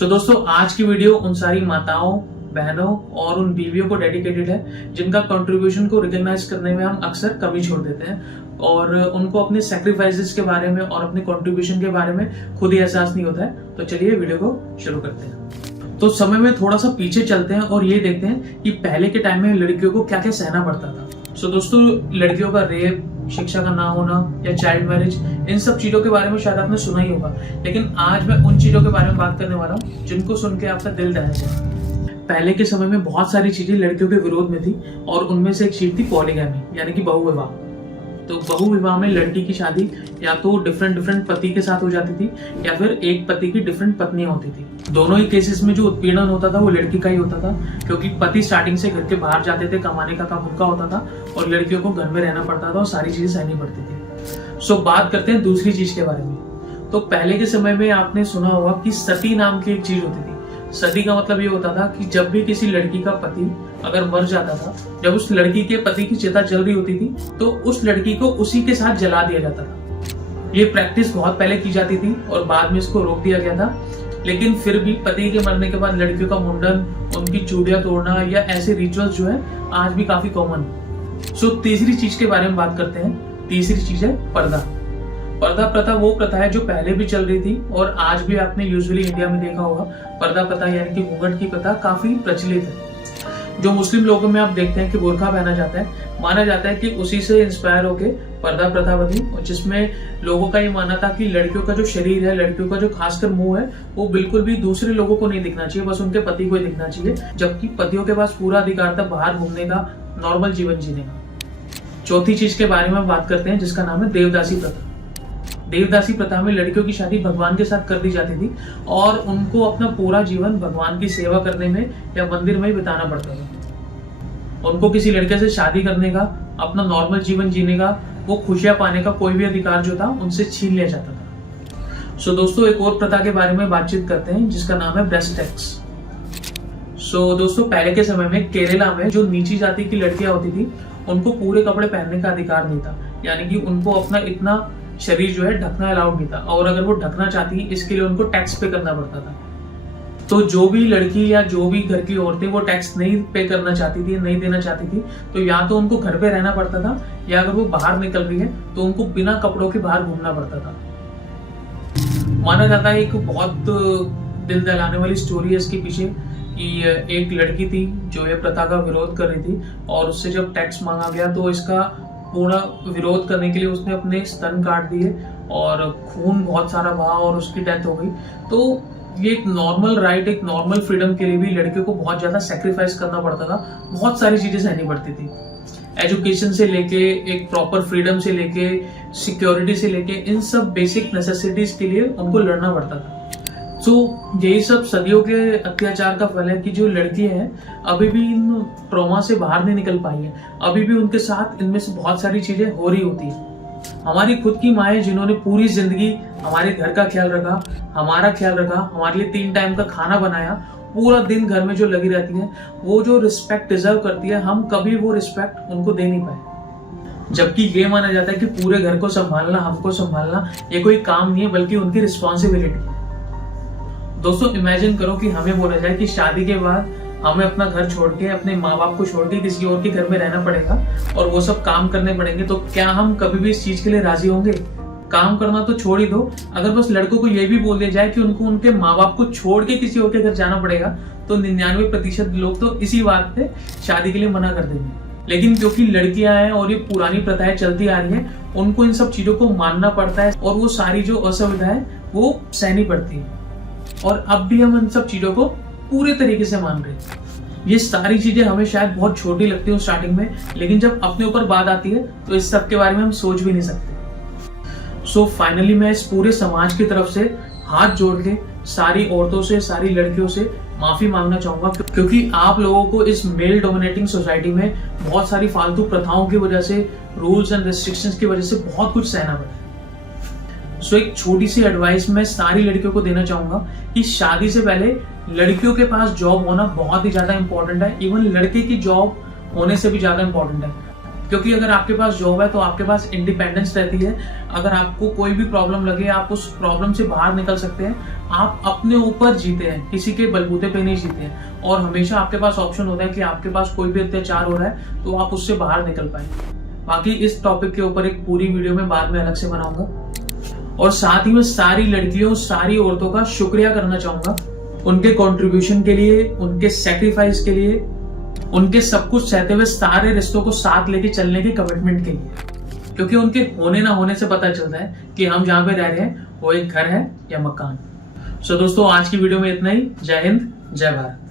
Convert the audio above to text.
दोस्तों आज की वीडियो उन सारी माताओं, बहनों और उन बीवियों को डेडिकेटेड है जिनका कंट्रीब्यूशन को रिकॉग्नाइज करने में हम अक्सर कमी छोड़ देते हैं और उनको अपने सैक्रिफाइसेस के बारे में और अपने कंट्रीब्यूशन के बारे में खुद ही एहसास नहीं होता है। तो चलिए वीडियो को शुरू करते हैं। तो समय में थोड़ा सा पीछे चलते हैं और ये देखते हैं कि पहले के टाइम में लड़कियों को क्या क्या सहना पड़ता था। दोस्तों लड़कियों का रेप, शिक्षा का ना होना या चाइल्ड मैरिज, इन सब चीजों के बारे में शायद आपने सुना ही होगा, लेकिन आज मैं उन चीजों के बारे में बात करने वाला हूँ जिनको सुन के आपका दिल दहल जाए। पहले के समय में बहुत सारी चीजें लड़कियों के विरोध में थी और उनमें से एक चीज थी पॉलीगैमी यानी कि बहुविवाह। तो बहुविवाह में लड़की की शादी या तो डिफरेंट पति के साथ हो जाती थी या फिर एक पति की डिफरेंट पत्नियां होती थी। दोनों ही केसेस में जो उत्पीड़न होता था वो लड़की का ही होता था, क्योंकि पति स्टार्टिंग से घर के बाहर जाते थे, कमाने का काम उनका होता था और लड़कियों को घर में रहना पड़ता था और सारी चीजें सहनी पड़ती थी। बात करते हैं दूसरी चीज के बारे में। तो पहले के समय में आपने सुना होगा कि सती नाम की एक चीज होती थी। सती का मतलब ये होता था कि जब भी किसी लड़की का पति अगर मर जाता था, जब उस लड़की के पति की चिता जल रही होती थी तो उस लड़की को उसी के साथ जला दिया जाता था। ये प्रैक्टिस बहुत पहले की जाती थी और बाद में इसको रोक दिया गया था, लेकिन फिर भी पति के मरने के बाद लड़कियों का मुंडन, उनकी चूड़ियां तोड़ना या ऐसे रिचुअल्स जो है आज भी काफी कॉमन है। तीसरी चीज के बारे में बात करते हैं। तीसरी चीज है पर्दा। पर्दा प्रथा वो प्रथा है जो पहले भी चल रही थी और आज भी आपने यूजुअली इंडिया में देखा होगा। पर्दा प्रथा यानी कि घूंघट की प्रथा काफी प्रचलित है। जो मुस्लिम लोगों में आप देखते हैं कि बुर्का पहना जाता है, माना जाता है कि उसी से इंस्पायर होके पर्दा प्रथा बनी, जिसमें लोगों का ये मानना था कि लड़कियों का जो शरीर है, लड़कियों का जो खासकर मुंह है, वो बिल्कुल भी दूसरे लोगों को नहीं दिखना चाहिए, बस उनके पति को ही दिखना चाहिए, जबकि पतियों के पास पूरा अधिकार था बाहर घूमने का, नॉर्मल जीवन जीने का। चौथी चीज के बारे में बात करते हैं जिसका नाम है देवदासी प्रथा। देवदासी प्रथा में लड़कियों की शादी भगवान के साथ कर दी जाती थी और उनको अपना पूरा जीवन भगवान की सेवा करने में या मंदिर में ही बिताना पड़ता था। उनको किसी लड़के से शादी करने का, अपना नॉर्मल जीवन जीने का, वो खुशियां पाने का कोई भी अधिकार जो था उनसे छीन लिया जाता था। दोस्तों एक और प्रथा के बारे में बातचीत करते हैं जिसका नाम है ब्रेस्ट टैक्स। दोस्तों पहले के समय में केरला में जो नीची जाति की लड़कियां होती थी उनको पूरे कपड़े पहनने का अधिकार नहीं था, यानी कि उनको अपना इतना शरीर जो है ढकना अलाउड नहीं था और अगर वो ढकना चाहती इसके लिए उनको टैक्स पे करना पड़ता था। तो जो भी लड़की या जो भी घर की औरतें वो टैक्स नहीं पे करना चाहती थी, नहीं देना चाहती थी, तो या तो उनको घर पे रहना पड़ता था या अगर वो बाहर निकल रही है तो उनको बिना कपड़ों के बाहर घूमना पड़ता था। माना जाता है एक बहुत दिल दहलाने वाली स्टोरी है इसके पीछे कि एक लड़की थी जो ये प्रथा का विरोध कर रही थी और उससे जब टैक्स मांगा गया तो इसका पूरा विरोध करने के लिए उसने अपने स्तन काट दिए और खून बहुत सारा बहा और उसकी डेथ हो गई। तो ये एक नॉर्मल राइट, एक नॉर्मल फ्रीडम के लिए भी लड़कियों को बहुत ज्यादा सेक्रीफाइस करना पड़ता था, बहुत सारी चीजें सहनी पड़ती थी। एजुकेशन से लेके, एक प्रॉपर फ्रीडम से लेके, सिक्योरिटी से लेके, इन सब बेसिक नेसेसिटीज के लिए उनको लड़ना पड़ता था। यही सब सदियों के अत्याचार का फल है कि जो लड़कियां हैं अभी भी इन ट्रॉमा से बाहर नहीं निकल पाई है, अभी भी उनके साथ इनमें से बहुत सारी चीजें हो रही होती है। हमारी खुद की माएं जिन्होंने पूरी जिंदगी हमारे घर का ख्याल रखा, हमारा ख्याल रखा, हमारे लिए 3 टाइम का खाना बनाया, पूरा दिन घर में जो लगी रहती है, वो जो रिस्पेक्ट डिजर्व करती है, हम कभी वो रिस्पेक्ट उनको दे नहीं पाए। जबकि ये माना जाता है कि पूरे घर को संभालना, हमको संभालना, ये कोई काम नहीं है बल्कि उनकी रिस्पॉन्सिबिलिटी है। दोस्तों इमेजिन करो कि हमें बोला जाए कि शादी के बाद हमें अपना घर छोड़ के, अपने माँ बाप को छोड़ के किसी और के घर में रहना पड़ेगा और वो सब काम करने पड़ेंगे, तो क्या हम कभी भी इस चीज के लिए राजी होंगे? काम करना तो छोड़ ही दो, अगर बस लड़कों को ये भी बोल दिया जाए कि उनको उनके माँ बाप को छोड़ के किसी और के घर जाना पड़ेगा, तो 99% लोग तो इसी बात पे शादी के लिए मना कर देंगे। लेकिन क्योंकि लड़कियां हैं और ये पुरानी प्रथाएं चलती आ रही हैं, उनको इन सब चीजों को मानना पड़ता है और वो सारी जो असुविधा है वो सहनी पड़ती है। और अब भी हम इन सब चीजों को पूरे तरीके से मान रहे हैं। ये सारी चीजें हमें शायद बहुत छोटी लगती हैं स्टार्टिंग में, लेकिन जब अपने ऊपर बात आती है तो इस सब के बारे में हम सोच भी नहीं सकते। फाइनली मैं इस पूरे समाज की तरफ से हाथ जोड़ के सारी औरतों से, सारी लड़कियों से माफी मांगना चाहूंगा, क्योंकि आप लोगों को इस मेल डोमिनेटिंग सोसाइटी में बहुत सारी फालतू प्रथाओं की वजह से, रूल्स एंड रेस्ट्रिक्शंस की वजह से बहुत कुछ सहना पड़ा। एक छोटी सी एडवाइस मैं सारी लड़कियों को देना चाहूंगा कि शादी से पहले लड़कियों के पास जॉब होना बहुत ही ज्यादा इंपॉर्टेंट है। इवन लड़के की जॉब होने से भी ज्यादा इंपॉर्टेंट है। क्योंकि अगर आपके पास जॉब है तो आपके पास इंडिपेंडेंस रहती है। अगर आपको कोई भी प्रॉब्लम लगे आप उस प्रॉब्लम से बाहर निकल सकते हैं। आप अपने ऊपर जीते हैं, किसी के बलबूते पे नहीं जीते हैं। और हमेशा आपके पास ऑप्शन होता है कि आपके पास कोई भी अत्याचार हो रहा है तो आप उससे बाहर निकल पाएंगे। बाकी इस टॉपिक के ऊपर एक पूरी वीडियो में बाद में अलग से बनाऊंगा। और साथ ही मैं सारी लड़कियों, सारी औरतों का शुक्रिया करना चाहूंगा, उनके कंट्रीब्यूशन के लिए, उनके सैक्रिफाइस के लिए, उनके सब कुछ सहते हुए सारे रिश्तों को साथ लेके चलने के कमिटमेंट के लिए। क्योंकि उनके होने ना होने से पता चलता है कि हम जहां पे रह रहे हैं वो एक घर है या मकान। सो दोस्तों, आज की वीडियो में इतना ही। जय हिंद, जय भारत।